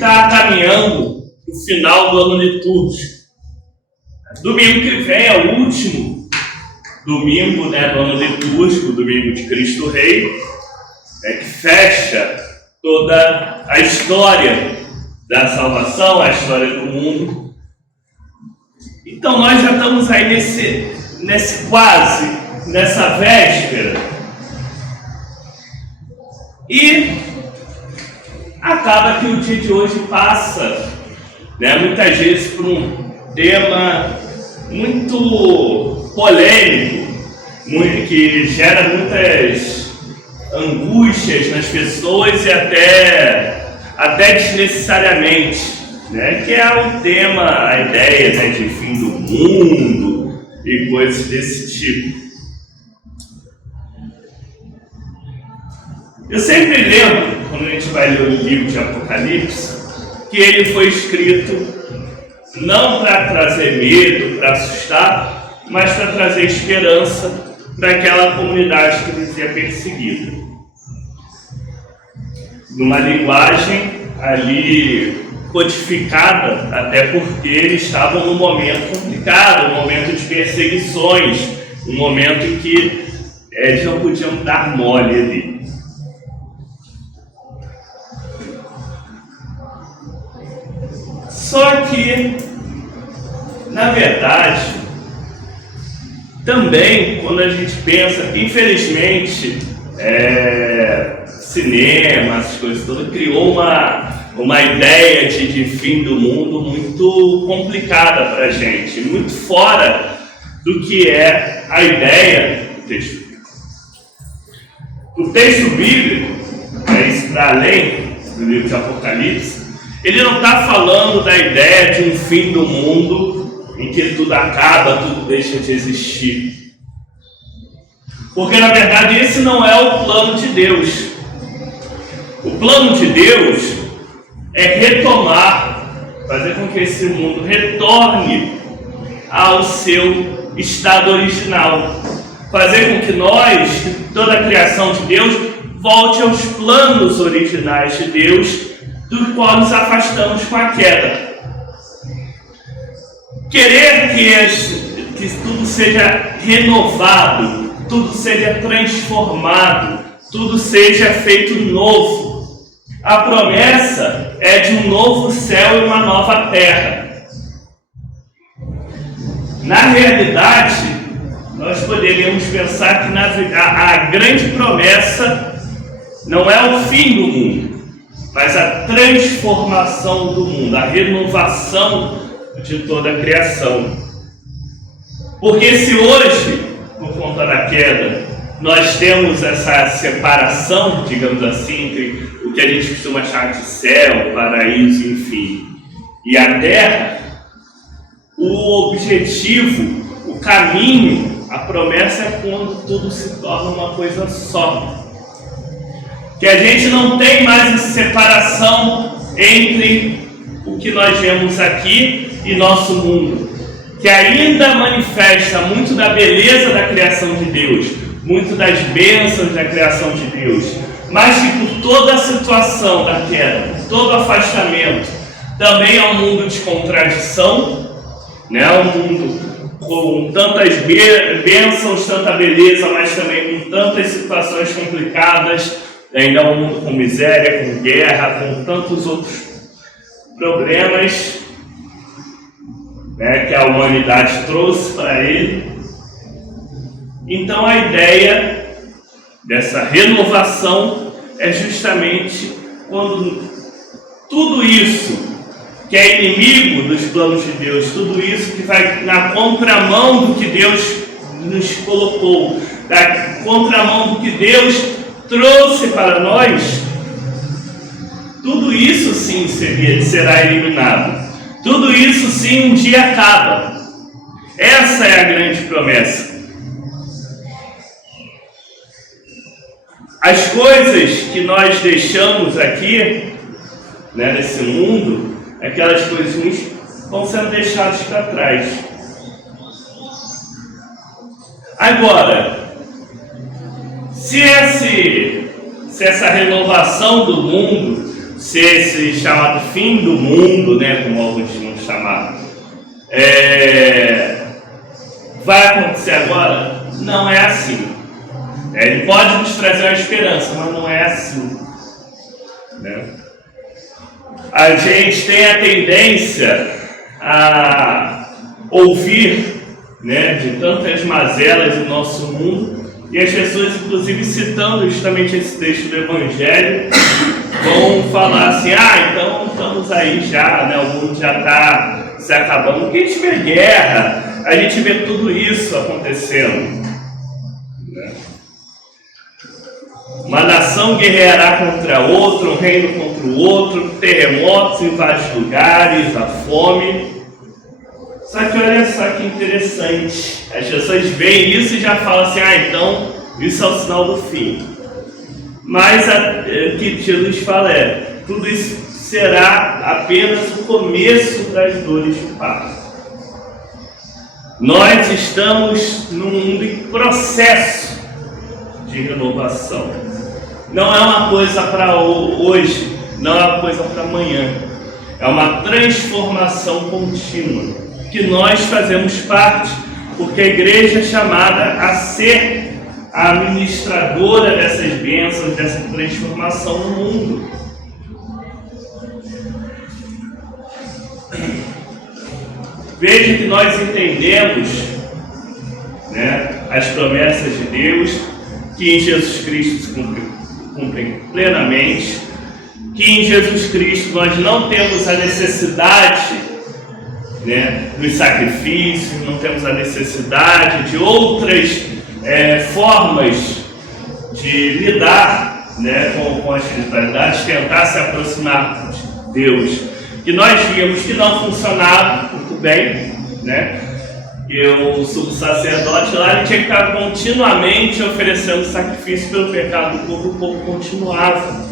está caminhando para o final do ano litúrgico. Domingo que vem é o último domingo, do ano litúrgico, domingo de Cristo Rei, que fecha toda a história da salvação, a história do mundo. Então nós já estamos aí nessa véspera. E acaba que o dia de hoje passa, muitas vezes por um tema muito polêmico, que gera muitas angústias nas pessoas e até desnecessariamente, que é o tema, a ideia de fim do mundo e coisas desse tipo. Eu sempre lembro, quando a gente vai ler o livro de Apocalipse, que ele foi escrito não para trazer medo, para assustar, mas para trazer esperança para aquela comunidade que dizia perseguida. Numa linguagem ali codificada, até porque eles estavam num momento complicado, um momento de perseguições, um momento em que eles não podiam dar mole ali. Só que, na verdade, também, quando a gente pensa, infelizmente, cinema, essas coisas todas, criou uma ideia de fim do mundo muito complicada para a gente, muito fora do que é a ideia do texto bíblico. O texto bíblico, isso para além do livro de Apocalipse, ele não está falando da ideia de um fim do mundo em que tudo acaba, tudo deixa de existir. Porque, na verdade, esse não é o plano de Deus. O plano de Deus é retomar, fazer com que esse mundo retorne ao seu estado original. Fazer com que nós, toda a criação de Deus, volte aos planos originais de Deus, do qual nos afastamos com a queda. Querer que tudo seja renovado, tudo seja transformado, tudo seja feito novo. A promessa é de um novo céu e uma nova terra. Na realidade, nós poderíamos pensar que a grande promessa não é o fim do mundo, mas a transformação do mundo, a renovação de toda a criação. Porque se hoje, por conta da queda, nós temos essa separação, digamos assim, entre o que a gente costuma chamar de céu, paraíso, enfim, e a terra, o objetivo, o caminho, a promessa é quando tudo se torna uma coisa só. Que a gente não tem mais essa separação entre o que nós vemos aqui e nosso mundo, que ainda manifesta muito da beleza da criação de Deus, muito das bênçãos da criação de Deus, mas que por toda a situação da queda, por todo o afastamento, também é um mundo de contradição, um mundo com tantas bênçãos, tanta beleza, mas também com tantas situações complicadas. Ainda é um mundo com miséria, com guerra, com tantos outros problemas que a humanidade trouxe para ele. Então a ideia dessa renovação é justamente quando tudo isso que é inimigo dos planos de Deus, tudo isso que vai na contramão do que Deus nos colocou, na contramão do que Deus trouxe para nós, tudo isso sim será eliminado. Tudo isso sim um dia acaba. Essa é a grande promessa. As coisas que nós deixamos aqui, nesse mundo, aquelas coisas ruins, vão sendo deixadas para trás. Agora, se essa renovação do mundo, se esse chamado fim do mundo, né, como alguns vão chamar, vai acontecer agora? Não é assim. Ele pode nos trazer uma esperança, mas não é assim, né? A gente tem a tendência a ouvir, né, de tantas mazelas no nosso mundo, e as pessoas, inclusive citando justamente esse texto do Evangelho, vão falar assim: então estamos aí já, né, o mundo já está se acabando, porque a gente vê guerra, a gente vê tudo isso acontecendo, né? Uma nação guerreará contra outra, um reino contra o outro, terremotos em vários lugares, a fome. Só que olha só que interessante, as pessoas veem isso e já falam assim: então isso é o sinal do fim. Mas o que Jesus fala tudo isso será apenas o começo das dores de parto. Nós estamos num mundo em processo de renovação. Não é uma coisa para hoje, não é uma coisa para amanhã. É uma transformação contínua, que nós fazemos parte, porque a igreja é chamada a ser a administradora dessas bênçãos, dessa transformação no mundo. Veja que nós entendemos, né, as promessas de Deus, que em Jesus Cristo se cumprem plenamente, que em Jesus Cristo nós não temos a necessidade, né, dos sacrifícios, não temos a necessidade de outras formas de lidar, né, com a espiritualidade, tentar se aproximar de Deus, que nós vimos que não funcionava muito bem, né? E o sumo sacerdote lá, ele tinha que estar continuamente oferecendo sacrifício pelo pecado do povo, o povo continuava.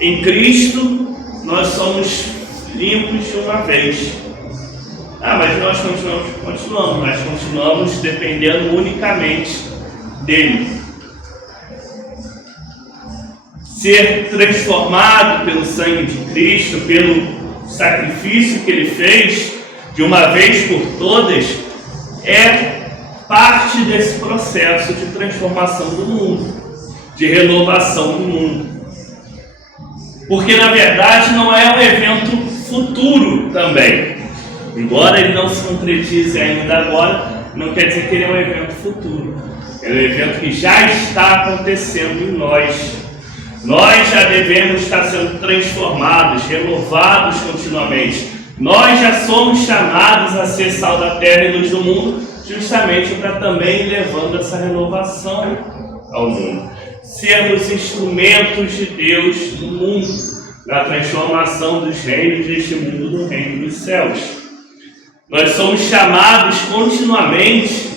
Em Cristo nós somos limpos de uma vez. Mas nós continuamos dependendo unicamente dele. Ser transformado pelo sangue de Cristo, pelo sacrifício que ele fez de uma vez por todas, é parte desse processo de transformação do mundo, de renovação do mundo. Porque na verdade não é um evento futuro também. Embora ele não se concretize ainda agora, não quer dizer que ele é um evento futuro. É um evento que já está acontecendo em nós. Nós já devemos estar sendo transformados, renovados continuamente. Nós já somos chamados a ser sal da terra e luz do mundo, justamente para também ir levando essa renovação ao mundo. Sermos instrumentos de Deus no mundo, na transformação dos reinos deste mundo no reino dos céus. Nós somos chamados continuamente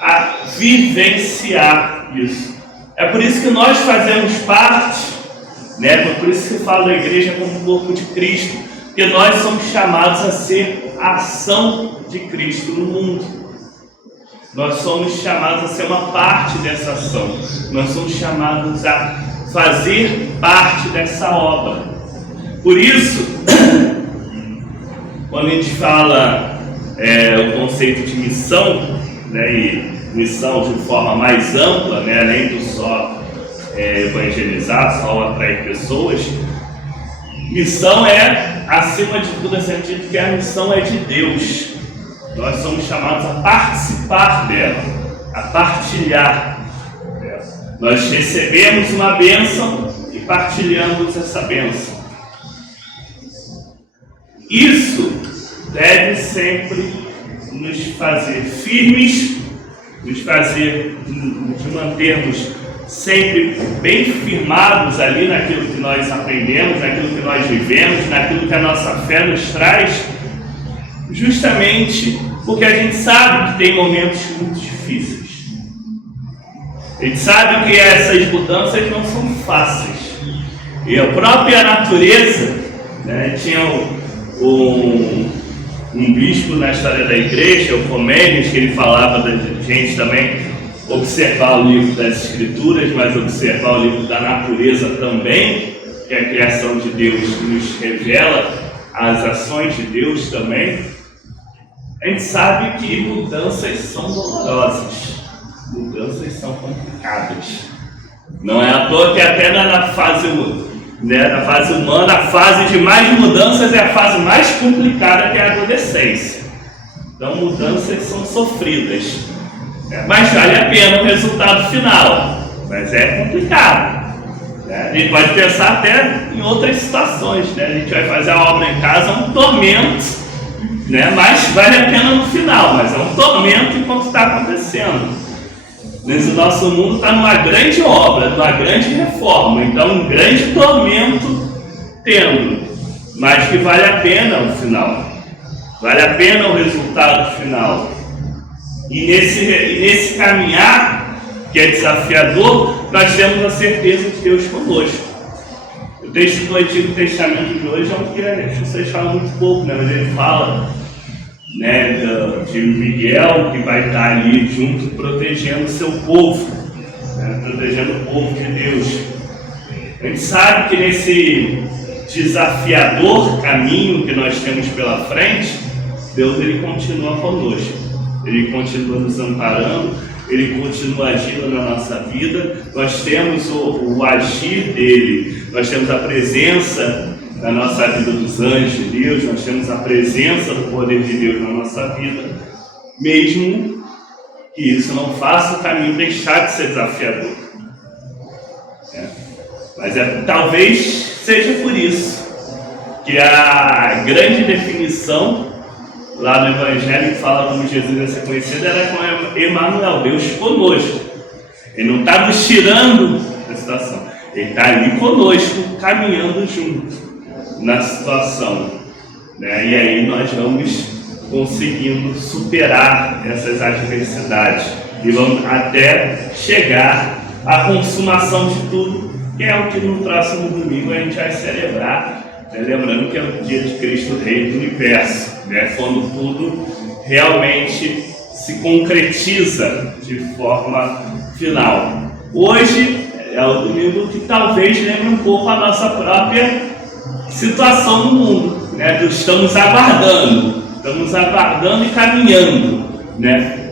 a vivenciar isso. É por isso que nós fazemos parte, né? Por isso que eu falo da igreja como corpo de Cristo, porque nós somos chamados a ser a ação de Cristo no mundo. Nós somos chamados a ser uma parte dessa ação. Nós somos chamados a fazer parte dessa obra. Por isso, quando a gente fala o conceito de missão, né, e missão de forma mais ampla, né, além do só evangelizar, só atrair pessoas, missão acima de tudo, essa gente que a missão é de Deus. Nós somos chamados a participar dela, a partilhar dela. Nós recebemos uma bênção e partilhamos essa bênção. Isso deve sempre nos fazer firmes, nos mantermos sempre bem firmados ali naquilo que nós aprendemos, naquilo que nós vivemos, naquilo que a nossa fé nos traz, justamente porque a gente sabe que tem momentos muito difíceis. A gente sabe que essas mudanças não são fáceis. E a própria natureza, né, tinha um bispo na história da igreja, o Comênides, que ele falava da gente também, observar o livro das Escrituras, mas observar o livro da natureza também, que é a criação de Deus nos revela as ações de Deus também, a gente sabe que mudanças são dolorosas, mudanças são complicadas. Não é à toa que até na fase humana, a fase de mais mudanças é a fase mais complicada, que é a adolescência. Então mudanças são sofridas, mas vale a pena o resultado final, mas é complicado. A gente pode pensar até em outras situações, a gente vai fazer a obra em casa, é um tormento, mas vale a pena no final, mas é um tormento enquanto está acontecendo. Mas o nosso mundo está numa grande obra, numa grande reforma, então um grande tormento tendo, mas que vale a pena o final, vale a pena o resultado final. E nesse caminhar, que é desafiador, nós temos a certeza de Deus conosco. O texto do Antigo Testamento de hoje é um que as pessoas falam muito pouco, mas ele fala de Miguel, que vai estar ali junto, protegendo o seu povo, protegendo o povo de Deus. A gente sabe que nesse desafiador caminho que nós temos pela frente, Deus ele continua conosco, ele continua nos amparando, ele continua agindo na nossa vida. Nós temos o agir dele, nós temos a presença na nossa vida dos anjos de Deus, nós temos a presença do poder de Deus na nossa vida, mesmo que isso não faça o caminho deixar de ser desafiador. Mas talvez seja por isso que a grande definição lá no Evangelho que fala como Jesus ia ser conhecido era com Emmanuel, Deus conosco. Ele não está nos tirando da situação, ele está ali conosco, caminhando junto na situação, e aí nós vamos conseguindo superar essas adversidades e vamos até chegar à consumação de tudo, que é o que no próximo domingo a gente vai celebrar, lembrando que é o dia de Cristo Rei do Universo, quando tudo realmente se concretiza de forma final. Hoje é o domingo que talvez lembre um pouco a nossa própria situação no mundo, estamos aguardando e caminhando,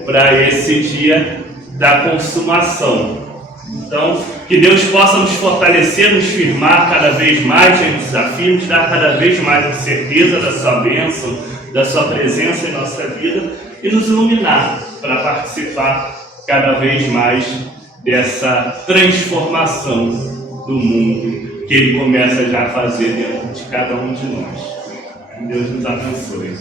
para esse dia da consumação. Então, que Deus possa nos fortalecer, nos firmar cada vez mais em desafio, nos dar cada vez mais a certeza da sua bênção, da sua presença em nossa vida e nos iluminar para participar cada vez mais dessa transformação do mundo que Ele começa já a fazer dentro de cada um de nós. Que Deus nos abençoe.